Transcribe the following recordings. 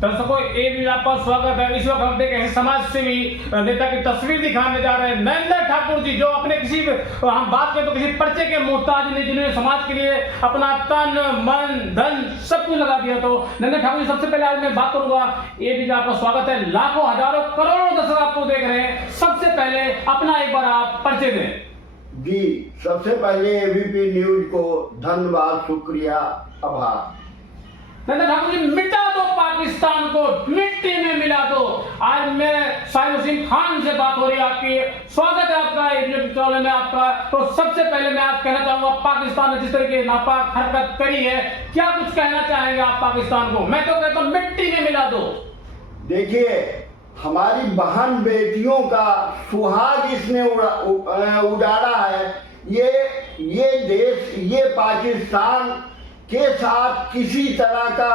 दर्शकों, ए भी आपका स्वागत है। इस वक्त हम एक ऐसे समाज सेवी नेता की तस्वीर दिखाने जा रहे हैं, नरेंद्र ठाकुर जी, जो अपने किसी हम बात करें तो किसी पर्चे के मोहताज नहीं, जिन्होंने समाज के लिए अपना तन मन धन सब कुछ लगा दिया। तो नरेंद्र ठाकुर जी, सबसे पहले आज मैं बात करूंगा, ए भी आपका स्वागत है। लाखों हजारों करोड़ों दर्शक आपको देख रहे हैं, सबसे पहले अपना एक बार आप परिचय दें। जी, सबसे पहले एबीपी न्यूज को धन्यवाद, शुक्रिया, आभार। नरेंद्र ठाकुर जी, मिटा दो पाकिस्तान को, मिट्टी में मिला दो। आज मैं साहिब वसीम खान से बात हो रही है आपकी। स्वागत है आपका में आपका। तो सबसे पहले मैं आप कहना चाहूंगा, पाकिस्तान ने जिस तरह की नापाक हरकत करी है, क्या कुछ कहना चाहेंगे आप पाकिस्तान को? मैं तो कहता हूं मिट्टी में मिला दो। देखिए, हमारी बहन बेटियों का सुहाग इसने उजाड़ा है। ये देश, ये पाकिस्तान के साथ किसी तरह का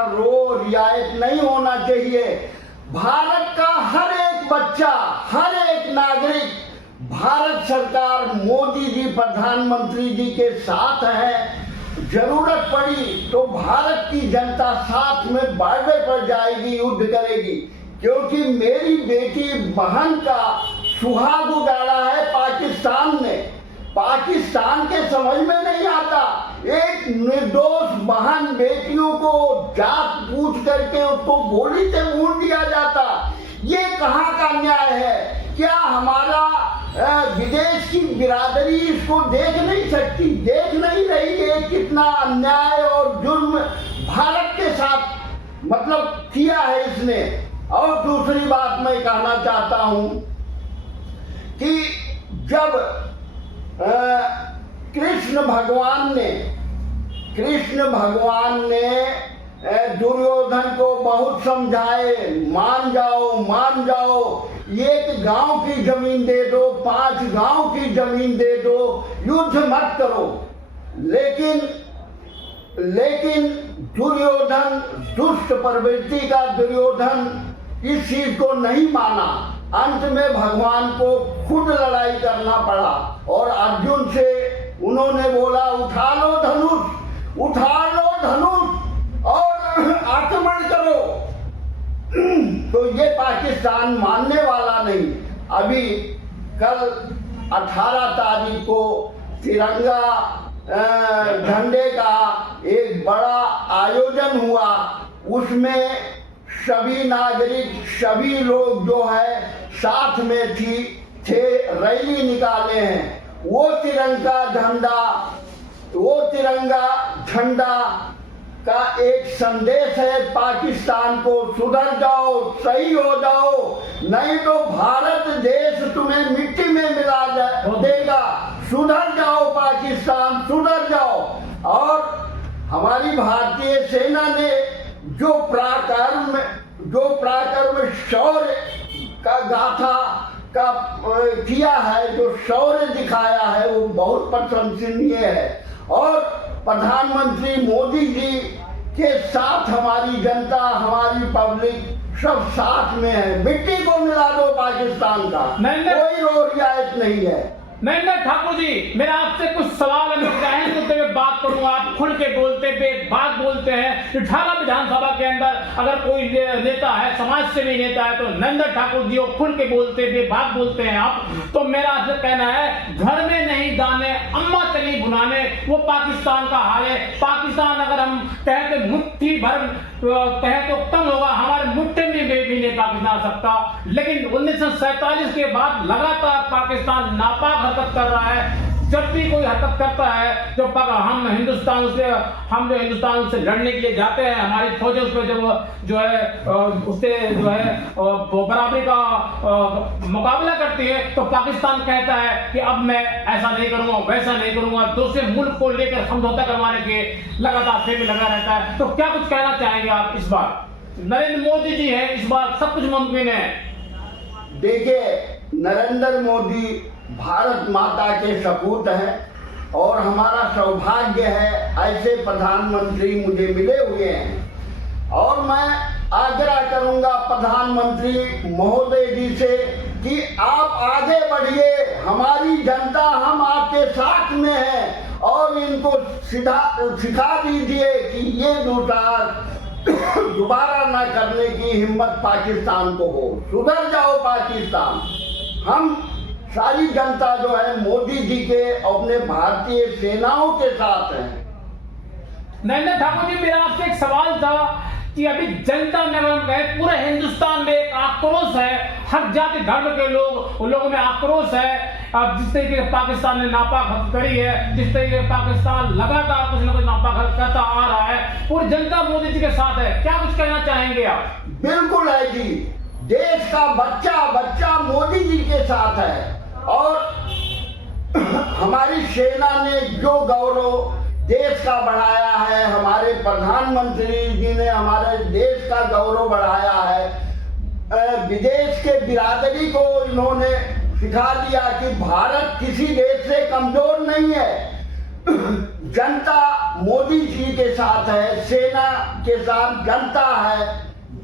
रियायत नहीं होना चाहिए। भारत का हर एक बच्चा, हर एक नागरिक भारत सरकार, मोदी जी, प्रधानमंत्री जी के साथ है। जरूरत पड़ी तो भारत की जनता साथ में बॉर्डर पर जाएगी, युद्ध करेगी, क्योंकि मेरी बेटी बहन का सुहाग उजाड़ा है पाकिस्तान ने। पाकिस्तान के समझ में नहीं आता, एक निर्दोष बहन बेटियों को जात पूछ करके उसको गोली से भून दिया जाता। ये कहाँ का न्याय है? क्या हमारा विदेश की बिरादरी इसको देख नहीं सकती, देख नहीं रही है कितना अन्याय और जुर्म भारत के साथ मतलब किया है इसने? और दूसरी बात मैं कहना चाहता हूं कि जब कृष्ण भगवान ने दुर्योधन को बहुत समझाए, मान जाओ, एक गांव की जमीन दे दो, 5 गांव की जमीन दे दो, युद्ध मत करो। लेकिन दुर्योधन, दुष्ट प्रवृत्ति का दुर्योधन इस चीज को नहीं माना। अंत में भगवान को खुद लड़ाई करना पड़ा और अर्जुन से उन्होंने बोला, उठा लो धनुष और आक्रमण करो। तो ये पाकिस्तान मानने वाला नहीं। अभी कल 18 तारीख को तिरंगा झंडे का एक बड़ा आयोजन हुआ। उसमें सभी नागरिक, सभी लोग जो है साथ में थे, रैली निकाले हैं। वो तिरंगा झंडा का एक संदेश है पाकिस्तान को, सुधर जाओ, सही हो जाओ, नहीं तो भारत देश तुम्हें मिट्टी में मिला देगा। सुधर जाओ पाकिस्तान, सुधर जाओ। और हमारी भारतीय सेना ने जो पराक्रम शौर्य का गाथा का किया है, जो शौर्य दिखाया है, वो बहुत प्रशंसनीय है। और प्रधानमंत्री मोदी जी के साथ हमारी जनता, हमारी पब्लिक सब साथ में है। मिट्टी को मिला दो पाकिस्तान का, कोई रियायत नहीं है। नरेंद्र ठाकुर जी, मेरा आपसे कुछ सवाल है, मैं जाहिर करते हुए बात करूंगा। आप खुल के बोलते, बेबाक बोलते हैं। ढाका विधानसभा के अंदर अगर कोई नेता है, समाज सेवी नेता है, तो नरेंद्र ठाकुर जी वो खुल के बोलते, बेबाक बोलते हैं आप। तो मेरा आपसे कहना है, घर में नहीं दाने, अम्मा चली बुनाने, वो पाकिस्तान का हाल है। पाकिस्तान अगर हम कहें तो मुट्ठी भर कहें तो कम होगा, हमारे मुट्ठी में भी नहीं पाकिस्तान आ सकता। लेकिन 1947 के बाद लगातार पाकिस्तान नापाक हरकत कर रहा है। जब भी कोई हरकत करता है, जब हम हिंदुस्तान से लड़ने के लिए जाते हैं, हमारी फौजें उस पर जब जो है उससे जो है बराबरी का मुकाबला करती है, तो पाकिस्तान कहता है कि अब मैं ऐसा नहीं करूंगा, वैसा नहीं करूंगा। दूसरे मुल्क को लेकर समझौता करवाने के लगातार फेर में लगा रहता है। तो क्या कुछ कहना चाहेंगे आप इस बार? नरेंद्र मोदी जी है, इस बार सब कुछ मुमकिन है। देखिए, नरेंद्र मोदी भारत माता के सपूत हैं और हमारा सौभाग्य है, ऐसे प्रधानमंत्री मुझे मिले हुए हैं। और मैं आग्रह करूंगा प्रधानमंत्री महोदय जी से कि आप आगे बढ़िए, हमारी जनता, हम आपके साथ में हैं और इनको सिखा दीजिए कि ये दूसरा दोबारा न करने की हिम्मत पाकिस्तान को हो। सुधर जाओ पाकिस्तान। हम सारी जनता जो है मोदी जी के अपने भारतीय सेनाओं के साथ हैं। नरेंद्र ठाकुर जी, मेरा आपसे एक सवाल था कि अभी जनता में पूरे हिंदुस्तान में एक आक्रोश है, हर जाति धर्म के लोग, उन लोगों में आक्रोश है। अब जिस तरीके से पाकिस्तान ने नापाक हरकत करी है, जिस तरीके से पाकिस्तान लगातार कुछ न कुछ नापाक हरकत करता आ रहा है, पूरी जनता मोदी जी के साथ है, क्या कुछ कहना चाहेंगे आप? बिल्कुल है जी, देश का बच्चा बच्चा मोदी जी के साथ है। और हमारी सेना ने जो गौरव देश का बढ़ाया है, हमारे प्रधानमंत्री जी ने हमारे देश का गौरव बढ़ाया है। विदेश के बिरादरी को इन्होंने सिखा दिया कि भारत किसी देश से कमजोर नहीं है। जनता मोदी जी के साथ है, सेना के साथ जनता है।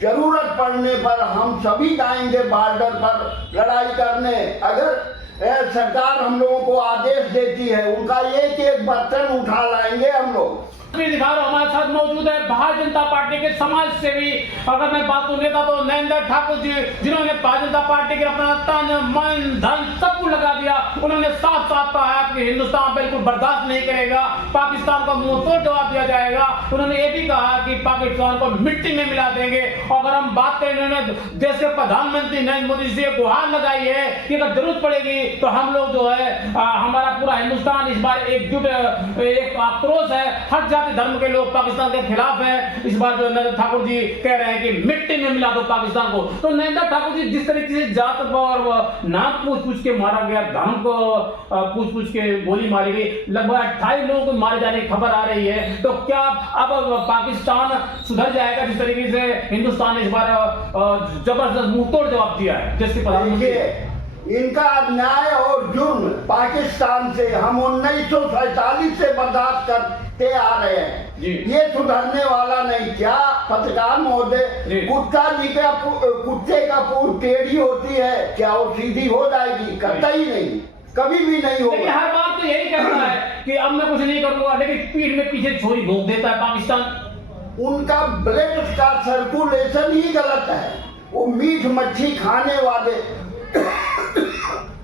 जरूरत पड़ने पर हम सभी जाएंगे बॉर्डर पर लड़ाई करने। अगर सरकार हम लोगों को आदेश देती है, उनका एक एक बर्तन उठा लाएंगे हम लोग। दिखा रहा हमारे साथ मौजूद है भारतीय जनता पार्टी के समाज सेवी, अगर मैं बात करूं नेता तो नरेंद्र ठाकुर जी, जिन्होंने भारतीय जनता पार्टी के अपना तन मन धन सब कुछ लगा दिया। उन्होंने साफ साफ कहा है कि हिंदुस्तान बिल्कुल बर्दाश्त नहीं करेगा, पाकिस्तान को मुंह तोड़ जवाब दिया जाएगा। उन्होंने ये भी कहा कि पाकिस्तान को मिट्टी में मिला देंगे। अगर हम बात करें, उन्होंने देश के प्रधानमंत्री नरेंद्र मोदी जी से गुहार लगाई है कि अगर जरूरत पड़ेगी तो हम लोग जो है हमारा पूरा हिंदुस्तान इस बार एकजुट, एक आक्रोश है, हर जाति धर्म के लोग पाकिस्तान के खिलाफ है। इस बार जो नरेंद्र ठाकुर जी कह रहे हैं कि मिट्टी में मिला दो पाकिस्तान को। तो नरेंद्र ठाकुर जी, जिस तरीके से जात और नाक पूछ के मारा गया, धर्म को पूछ के गोली मारी गई, लगभग 28 लोगों को मारे जाने की खबर आ रही है, तो क्या अब पाकिस्तान सुधर जाएगा जिस तरीके से हिंदुस्तान ने इस बार जबरदस्त मुंहतोड़ जवाब दिया है जैसे प्रधानमंत्री? इनका अन्याय और जुर्म पाकिस्तान से हम 1947 से बर्दाश्त करते आ रहे हैं, ये सुधरने वाला नहीं। क्या पत्रकार महोदय, कुत्ता जी का कुत्ते का पूंछ टेढ़ी होती है, क्या वो सीधी हो जाएगी? कतई नहीं, कभी भी नहीं होगी। लेकिन हर बार तो यही कहता है कि अब मैं कुछ नहीं करूंगा, लेकिन पीठ में पीछे छोरी भोंक देता है पाकिस्तान। उनका ब्लड का सर्कुलेशन ही गलत है। वो मीट मच्छी खाने वाले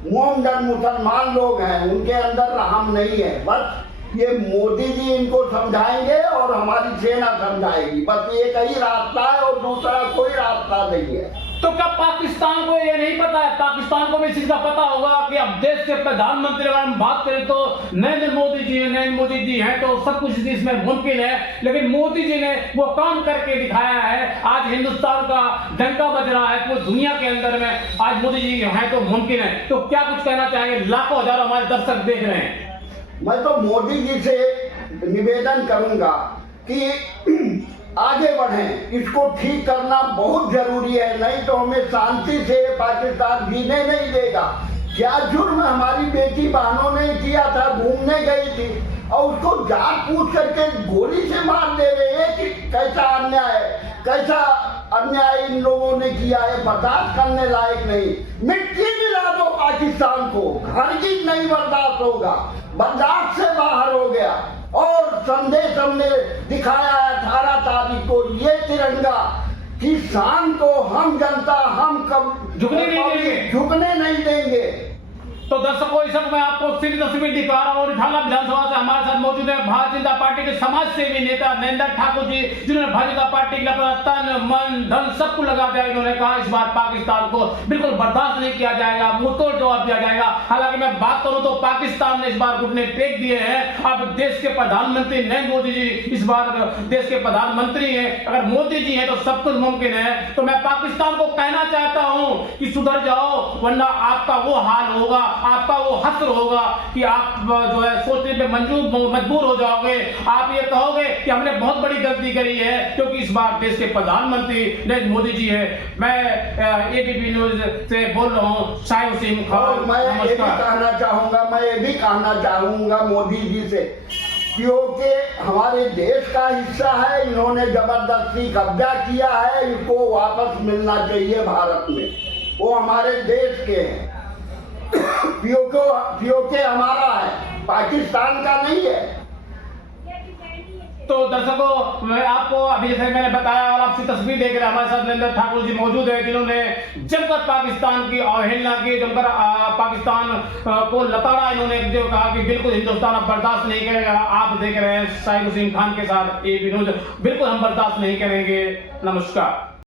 मोमडन मुसलमान लोग हैं, उनके अंदर रहम नहीं है। बस ये मोदी जी इनको समझाएंगे और हमारी सेना समझाएगी, बस एक ही रास्ता है और दूसरा कोई रास्ता नहीं है। तो क्या पाकिस्तान को ये नहीं पता है? पाकिस्तान को भी इस चीज का पता होगा कि अब देश के प्रधानमंत्री अगर हम बात करें तो नरेंद्र मोदी जी हैं तो सब कुछ इसमें मुमकिन है। लेकिन मोदी जी ने वो काम करके दिखाया है, आज हिंदुस्तान का डंका बज रहा है पूरी दुनिया के अंदर में, आज मोदी जी हैं तो मुमकिन है। तो क्या कुछ कहना चाहेंगे? लाखों हजारों हमारे दर्शक देख रहे हैं। मैं तो मोदी जी से निवेदन करूंगा कि आगे बढ़ें, इसको ठीक करना बहुत जरूरी है, नहीं तो हमें शांति से पाकिस्तान जीने नहीं देगा। क्या जुर्म हमारी बेटी बहनों ने किया था, घूमने गई थी और उसको जात पूछ करके गोली से मार दे रहे हैं कि कैसा अन्याय है, कैसा अन्याय इन लोगों ने किया है, बर्दाश्त करने लायक नहीं। मिट्टी मिला दो पाकिस्तान को, हरगिज नहीं बर्दाश्त होगा, बर्दाश्त से बाहर हो गया। और संदेश हमने दिखाया है 18 तारीख को, ये तिरंगा की शान को हम जनता हम कब झुकने नहीं देंगे। तो दर्शकों, इस वक्त मैं आपको सीधी तस्वीर दिखा रहा हूँ। ढाला विधानसभा से हमारे साथ मौजूद है भारतीय जनता पार्टी के समाज सेवी नेता नरेंद्र ठाकुर जी, जिन्होंने भारतीय जनता पार्टी के अपना तन मन धन सब कुछ लगा दिया। इन्होंने कहा इस बार पाकिस्तान को बिल्कुल बर्दाश्त नहीं किया जाएगा, मुंहतोड़ जवाब दिया जाएगा। हालांकि मैं बात करूं तो पाकिस्तान ने इस बार घुटने टेक दिए हैं। अब देश के प्रधानमंत्री नरेंद्र मोदी जी इस बार देश के प्रधानमंत्री है, अगर मोदी जी है तो सब कुछ मुमकिन है। तो मैं पाकिस्तान को कहना चाहता हूँ कि सुधर जाओ, वरना आपका वो हाल होगा, आपका वो हस्र होगा कि आप जो है सोचने पे मजबूर हो जाओगे। आप ये कहोगे कि हमने बहुत बड़ी गलती करी है, क्योंकि इस बार देश के प्रधानमंत्री नरेंद्र मोदी जी है। मैं एबीपी न्यूज से बोल रहा हूँ, शाहिद वसीम खान। मैं ये भी कहना चाहूंगा मोदी जी से, क्योंकि हमारे देश का हिस्सा है, इन्होंने जबरदस्ती कब्जा किया है, इसको वापस मिलना चाहिए भारत में। वो हमारे देश के हैं, पीओके हमारा है, पाकिस्तान का नहीं है। तो दर्शकों, मैं आपको अभी जैसे मैंने बताया और आपसे तस्वीर देख रहे हैं, हमारे साथ नरेंद्र ठाकुर जी मौजूद है, जिन्होंने जमकर पाकिस्तान की अवहेलना की, जमकर पाकिस्तान को लताड़ा इन्होंने जो कहा कि बिल्कुल हिंदुस्तान अब बर्दाश्त नहीं करेगा। आप देख रहे हैं शाहिद हुसैन खान के साथ एबी न्यूज़, बिल्कुल हम बर्दाश्त नहीं करेंगे। नमस्कार।